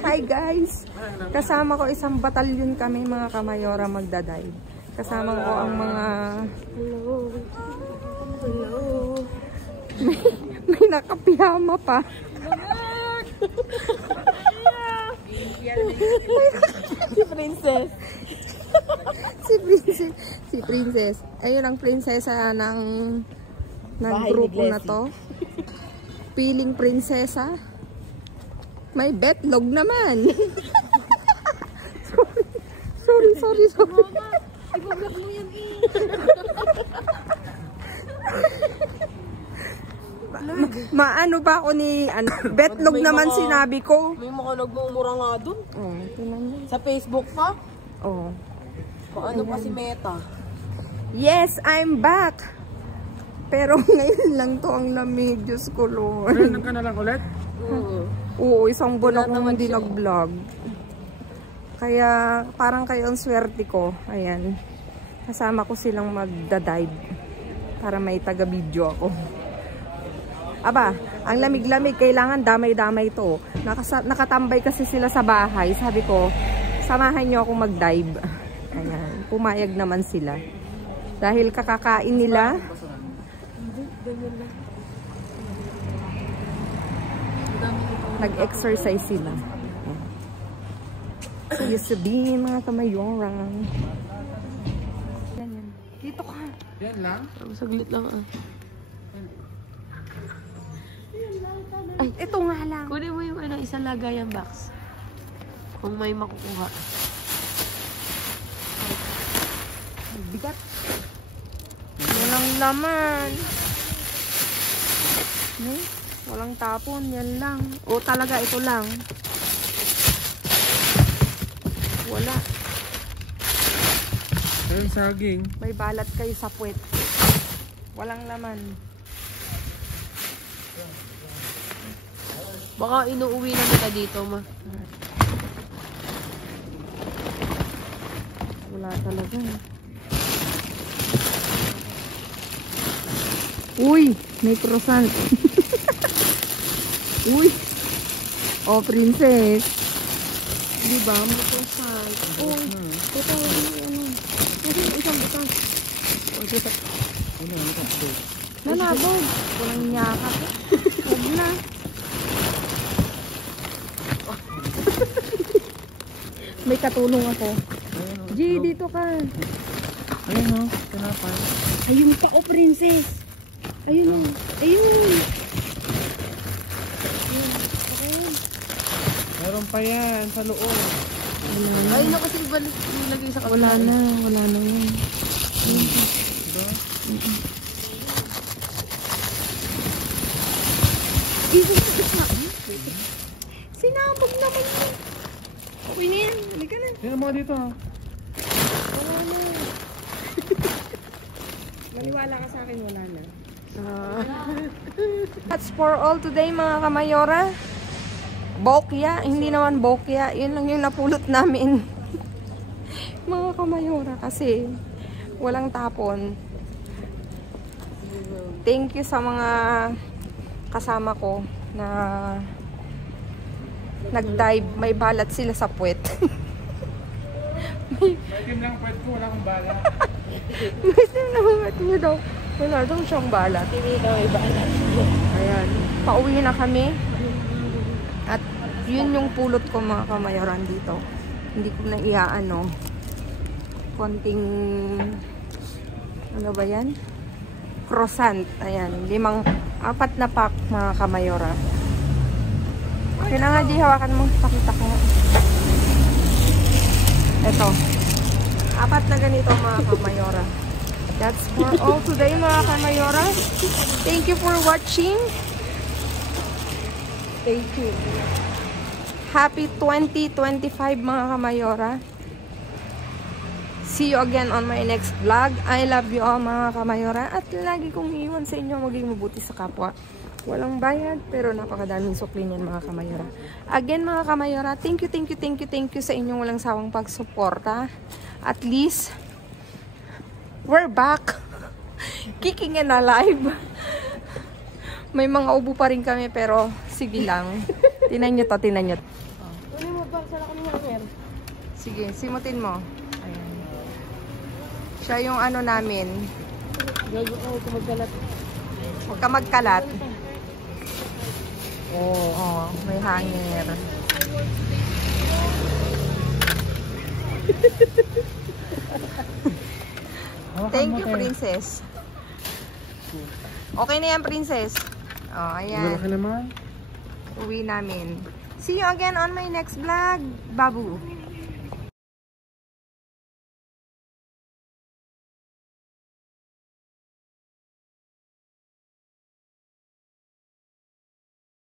Hi guys! Kasama ko isang batalyon kami mga kamayora magdadive. Kasama ko ang mga... Hello! May nakapiyama pa. Si Princess. Si Princess. Ayun ang prinsesa ng grupo na to. Piling prinsesa. May betlog naman. Sorry. Ibablog mo yan Maano ba ako ni betlog naman sinabi ko. May mga nagmumura nga dun. Sa Facebook pa? Oh. Paano pa si Meta? Yes, I'm back. Pero ngayon lang to ang lamig. Diyos ko, Lord. Meron ka na lang ulit? Oo, isang buwan akong hindi nag-vlog. Kaya parang kayo ang swerte ko. Ayan. Kasama ko silang magda-dive. Para may taga-video ako. Aba, ang lamig-lamig. Kailangan damay-damay to. Nakatambay kasi sila sa bahay. Sabi ko, samahan nyo ako mag-dive. Ayan. Pumayag naman sila. Dahil kakakain nila. Nag-exercise sila. So, you sabihin mga kamayorang. Dito ka. Yan lang? Saglit lang ah. Ay, ito nga lang. Kunin mo yung isang lagayan box. Kung may makukuha. Bigat. Walang laman. Walang tapon. Yan lang. O talaga ito lang. Wala. Ayun, saging. May balat kayo sa puwet. Walang laman. Baka inuuwi na kita dito, ma. Wala talaga. Uy! May croissant. Uy! Oh, princess. Diba? May croissant. Uy! Ito, ano? Kasi isang butas. Oh, ito. Nalabog. Walang nyakap. Huwag na. May katulong ako. G, dito ka. Ayun o, tinapay. Ayun pa, oh, princess. Ayun, ayun. Meron pa yan sa loob. Ay, na kasi ibalik nilagay sa kabila. Wala na yan. Diba? Sinabog naman yun. Okay na yan. Halika na. Yan ang mga dito ha. Wala na. Maniwala ka sa akin, wala na. That's for all today mga kamayora. Bokya. Hindi naman bokya. Yun lang yung napulot namin. Mga kamayora. Kasi walang tapon. Thank you sa mga kasama ko na nag-dive. May balat sila sa puwet. May team lang pwede ko, wala akong bala. May team lang pwede mo daw. Wala daw siyang balat. Hindi daw may balat. Ayan. Pauwi na kami. At yun yung pulot ko mga kamayoran dito. Hindi ko na iaano. Konting ano ba yan? Croissant. Ayan. 4 na pack mga kamayora. Okay na nga, Di. Hawakan mo. Pakita ko. Ito. 4 na ganito mga kamayora. That's for all today mga kamayora. Thank you for watching. Thank you. Happy 2025 mga kamayora. See you again on my next vlog. I love you all mga kamayora. At lagi kong iwan sa inyo maging mabuti sa kapwa. Walang bayad pero napakadaming sukli niyan mga kamayora. Again mga kamayora, thank you sa inyong walang sawang pagsuporta. At least, we're back. Kicking and alive. May mga ubo pa rin kami pero sige lang. Tinan nyo to, tinan nyo. Ano mo ba? Sala kami hanger. Sige, simutin mo. Ayan. Siya yung ano namin. Gago ko kung magkalat. Huwag ka magkalat. Oo, may hanger. Thank you, princess. Okay na yan, princess. Oh, ayan. Malaki naman. Uwi namin. See you again on my next vlog, Babu.